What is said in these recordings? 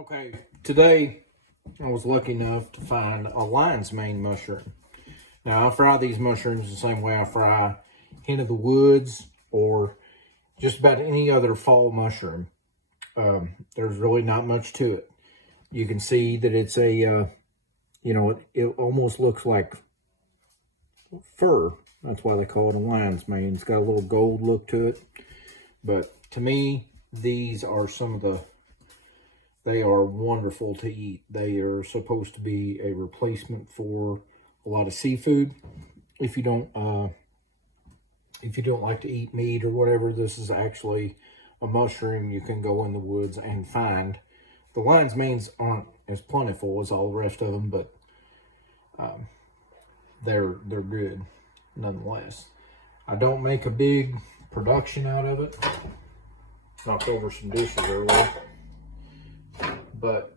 Okay, today I was lucky enough to find a lion's mane mushroom. Now, I fry these mushrooms the same way I fry hen of the woods or just about any other fall mushroom. There's really not much to it. You can see that it's it almost looks like fur. That's why they call it a lion's mane. It's got a little gold look to it. But to me, these are they are wonderful to eat. They are supposed to be a replacement for a lot of seafood. If you don't like to eat meat or whatever, this is actually a mushroom you can go in the woods and find. The lion's manes aren't as plentiful as all the rest of them, but they're good nonetheless. I don't make a big production out of it. Knocked over some dishes earlier. But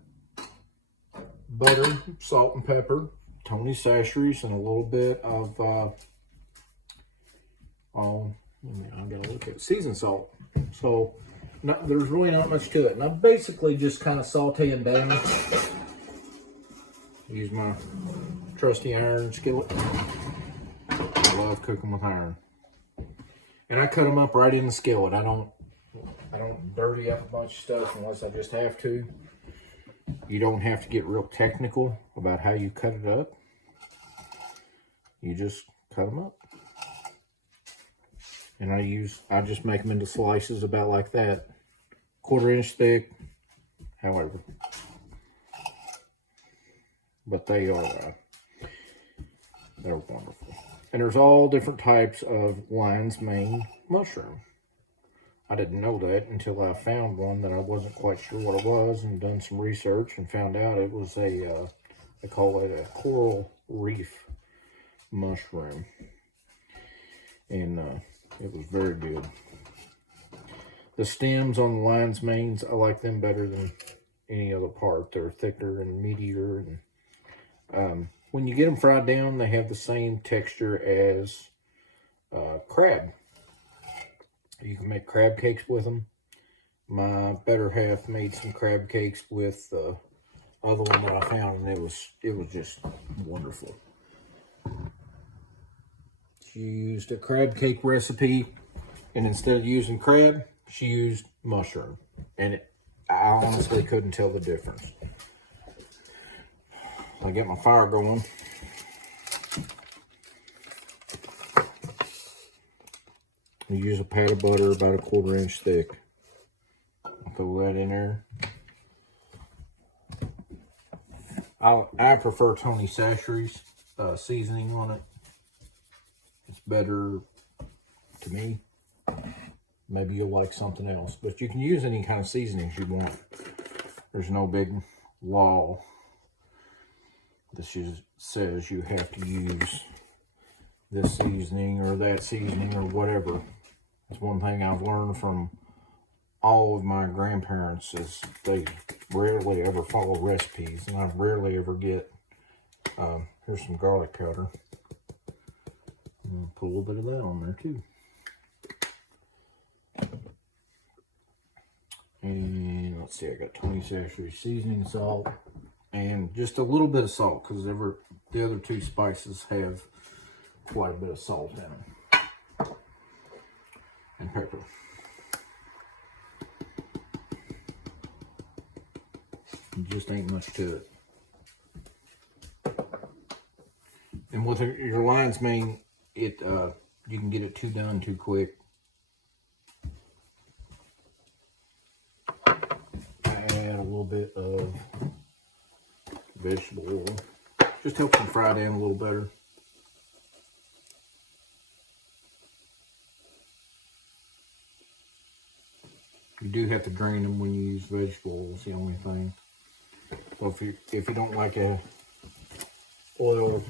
butter, salt and pepper, Tony Chachere's, and a little bit of I gotta look at seasoned salt. So there's really not much to it. And I'm basically just kind of sauteing down. Use my trusty iron skillet. I love cooking with iron. And I cut them up right in the skillet. I don't dirty up a bunch of stuff unless I just have to. You don't have to get real technical about how you cut it up. You just cut them up. And I just make them into slices about like that. 1/4 inch thick, however. But they're wonderful. And there's all different types of lion's mane mushroom. I didn't know that until I found one that I wasn't quite sure what it was, and done some research and found out it was they call it a coral reef mushroom. And it was very good. The stems on the lion's manes, I like them better than any other part. They're thicker and meatier. And when you get them fried down, they have the same texture as crab. You can make crab cakes with them. My better half made some crab cakes with the other one that I found, and it was just wonderful. She used a crab cake recipe, and instead of using crab, she used mushroom. And I honestly couldn't tell the difference. I get my fire going. You use a pat of butter about 1/4 inch thick. I'll throw that in there. I prefer Tony Chachere's seasoning on it. It's better to me. Maybe you'll like something else, but you can use any kind of seasonings you want. There's no big law that says you have to use this seasoning or that seasoning or whatever. It's one thing I've learned from all of my grandparents is they rarely ever follow recipes, and I rarely ever get, here's some garlic powder. I'm gonna put a little bit of that on there too. And let's see, I got Tony Chachere's seasoning salt and just a little bit of salt, because the other two spices have quite a bit of salt in them. And pepper. It just ain't much to it. And with your lion's mane, you can get it done too quick. Add a little bit of vegetable oil. Just helps them fry down a little better. You do have to drain them when you use vegetable oil. It's the only thing. So if you don't like a oil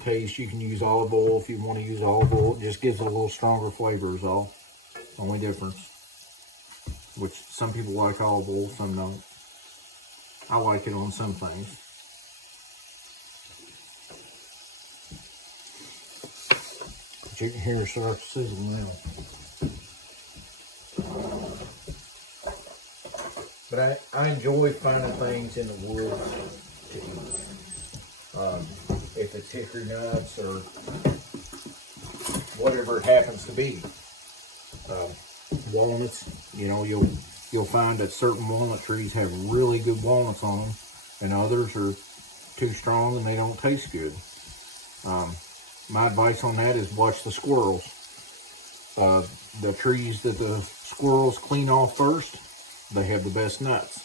taste, you can use olive oil. If you want to use olive oil, it just gives it a little stronger flavor is all. Only difference. Which some people like olive oil, some don't. I like it on some things. But you can hear it start to sizzle now. But I enjoy finding things in the woods to eat. If it's hickory nuts or whatever it happens to be. Walnuts, you know, you'll find that certain walnut trees have really good walnuts on them, and others are too strong and they don't taste good. My advice on that is watch the squirrels. The trees that the squirrels clean off first, they have the best nuts.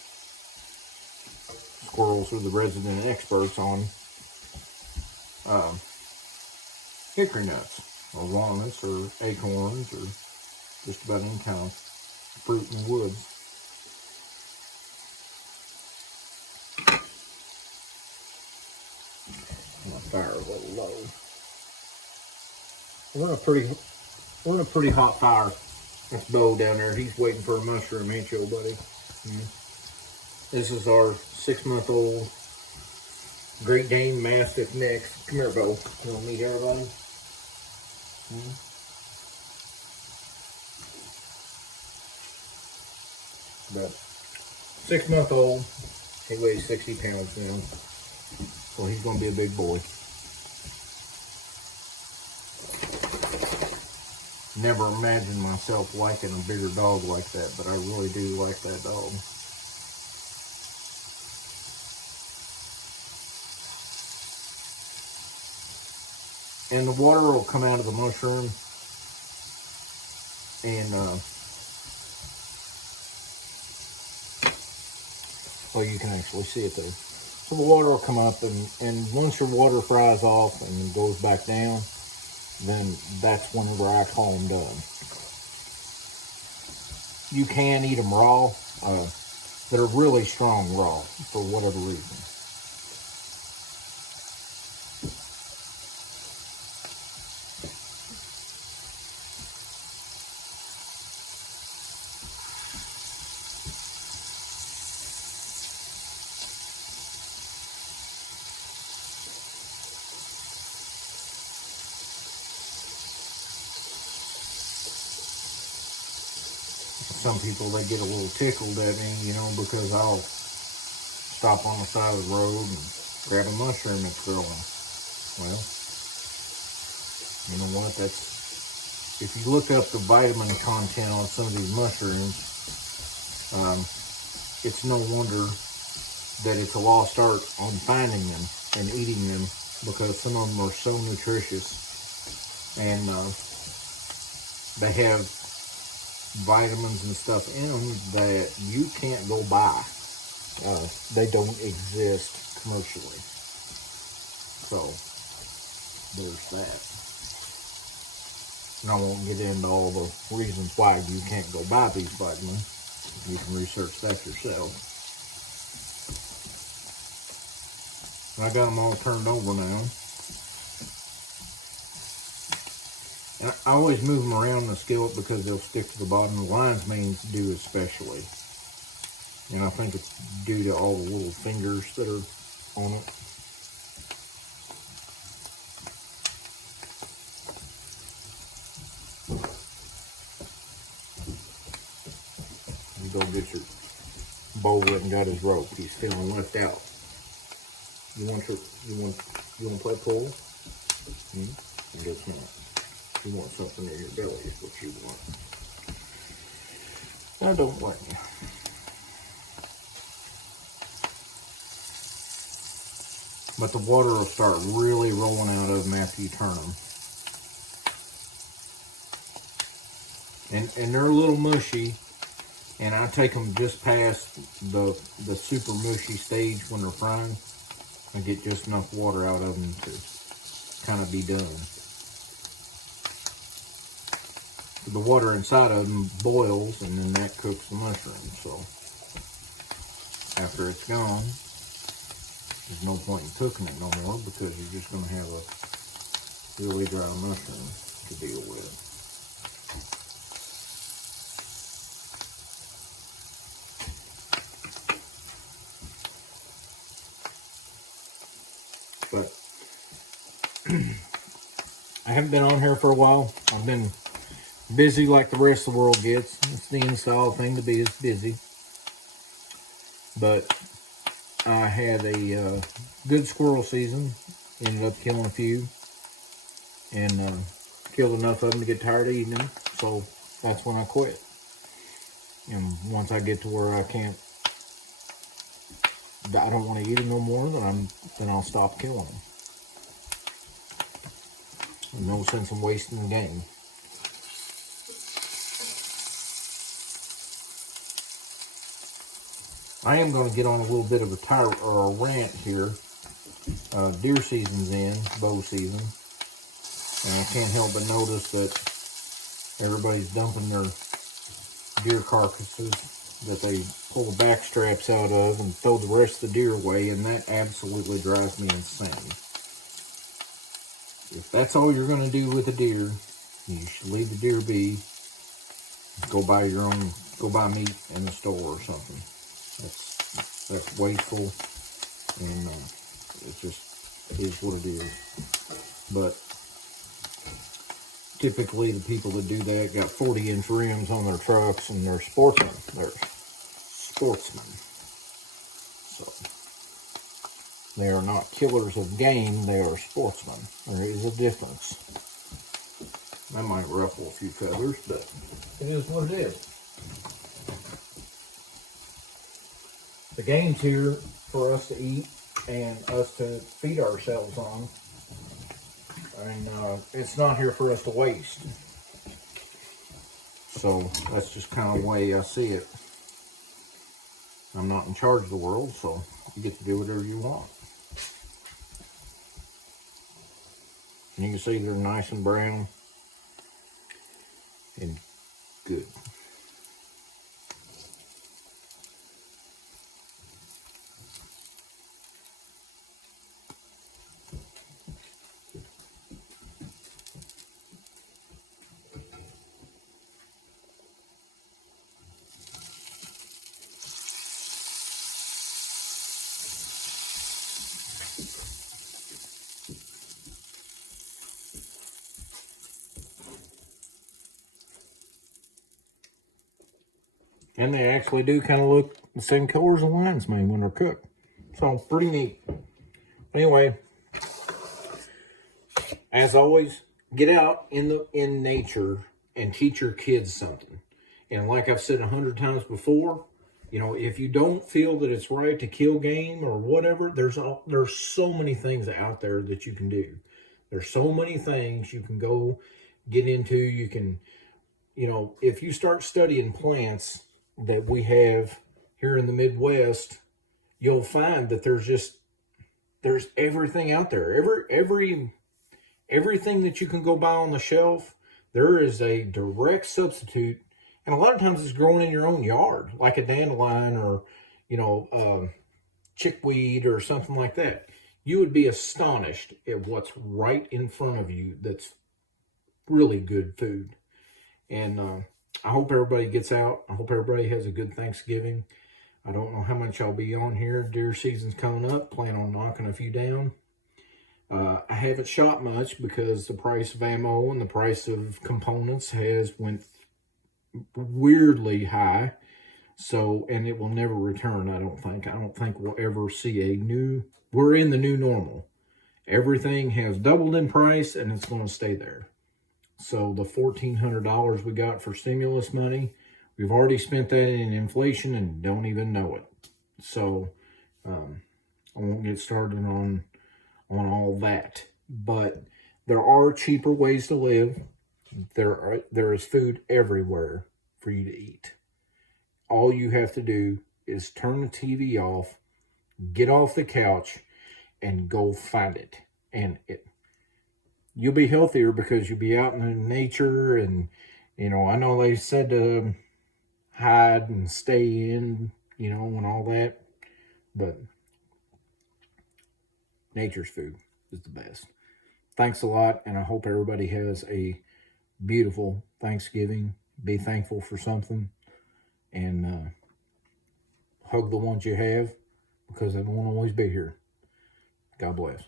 Squirrels are the resident experts on hickory nuts, or walnuts, or acorns, or just about any kind of fruit in the woods. My fire a little low. We're in a pretty hot fire. That's Bo down there. He's waiting for a mushroom, ain't you, buddy? This is our 6-month-old Great Dane Mastiff mix. Come here, Bo. You want to meet everybody? But 6-month-old. He weighs 60 pounds now. So he's going to be a big boy. Never imagined myself liking a bigger dog like that, but I really do like that dog. And the water will come out of the mushroom, and well, you can actually see it there. So the water will come up, and once your water fries off and goes back down, then that's whenever I call them done. You can eat them raw. They're really strong raw for whatever reason. Some people, they get a little tickled at me, you know, because I'll stop on the side of the road and grab a mushroom that's growing. Well, you know what, if you look up the vitamin content on some of these mushrooms, it's no wonder that it's a lost art on finding them and eating them, because some of them are so nutritious, and they have vitamins and stuff in them that you can't go buy. They don't exist commercially. So there's that. And I won't get into all the reasons why you can't go buy these vitamins. You can research that yourself. I got them all turned over now. And I always move them around the skillet because they'll stick to the bottom. The lion's manes do especially. And I think it's due to all the little fingers that are on it. You go get your bowl and got his rope. He's feeling left out. You want to play pool? Guess not. You want something in your belly is what you want. I don't blame you. But the water will start really rolling out of them after you turn them. And they're a little mushy, and I take them just past the super mushy stage when they're frying. I get just enough water out of them to kind of be done. The water inside of them boils, and then that cooks the mushroom. So after it's gone, there's no point in cooking it no more, because you're just going to have a really dry mushroom to deal with. But I haven't been on here for a while. I've been busy like the rest of the world gets. It's the install thing to be is busy. But I had a good squirrel season. Ended up killing a few. And killed enough of them to get tired of eating them. So that's when I quit. And once I get to where I don't want to eat them no more, then I'll stop killing them. No sense in wasting the game. I am going to get on a little bit of a rant here. Deer season's in, bow season, and I can't help but notice that everybody's dumping their deer carcasses that they pull the back straps out of and throw the rest of the deer away, and that absolutely drives me insane. If that's all you're going to do with a deer, you should leave the deer be. Go buy meat in the store or something. That's wasteful, and it just is what it is. But typically the people that do that got 40-inch rims on their trucks, and they're sportsmen. They're sportsmen. So they are not killers of game, they are sportsmen. There is a difference. That might ruffle a few feathers, but it is what it is. The game's here for us to eat and us to feed ourselves on. And it's not here for us to waste. So that's just kind of the way I see it. I'm not in charge of the world, so you get to do whatever you want. And you can see they're nice and brown and good. And they actually do kind of look the same color as the lion's mane when they're cooked. So, pretty neat. Anyway, as always, get out in nature and teach your kids something. And like I've said 100 times before, you know, if you don't feel that it's right to kill game or whatever, there's so many things out there that you can do. There's so many things you can go get into. You can, you know, if you start studying plants that we have here in the Midwest, you'll find that there's everything out there. Everything that you can go buy on the shelf, there is a direct substitute. And a lot of times it's growing in your own yard, like a dandelion or, you know, chickweed or something like that. You would be astonished at what's right in front of you that's really good food. And I hope everybody gets out. I hope everybody has a good Thanksgiving. I don't know how much I'll be on here. Deer season's coming up. Plan on knocking a few down. I haven't shot much because the price of ammo and the price of components has went weirdly high. So, and it will never return, I don't think. I don't think we'll ever see we're in the new normal. Everything has doubled in price and it's going to stay there. So the $1,400 we got for stimulus money, we've already spent that in inflation and don't even know it. So I won't get started on all that. But there are cheaper ways to live. There is food everywhere for you to eat. All you have to do is turn the TV off, get off the couch, and go find it. And you'll be healthier because you'll be out in nature. And, you know, I know they said to hide and stay in, you know, and all that. But nature's food is the best. Thanks a lot, and I hope everybody has a beautiful Thanksgiving. Be thankful for something. And hug the ones you have because they won't always be here. God bless.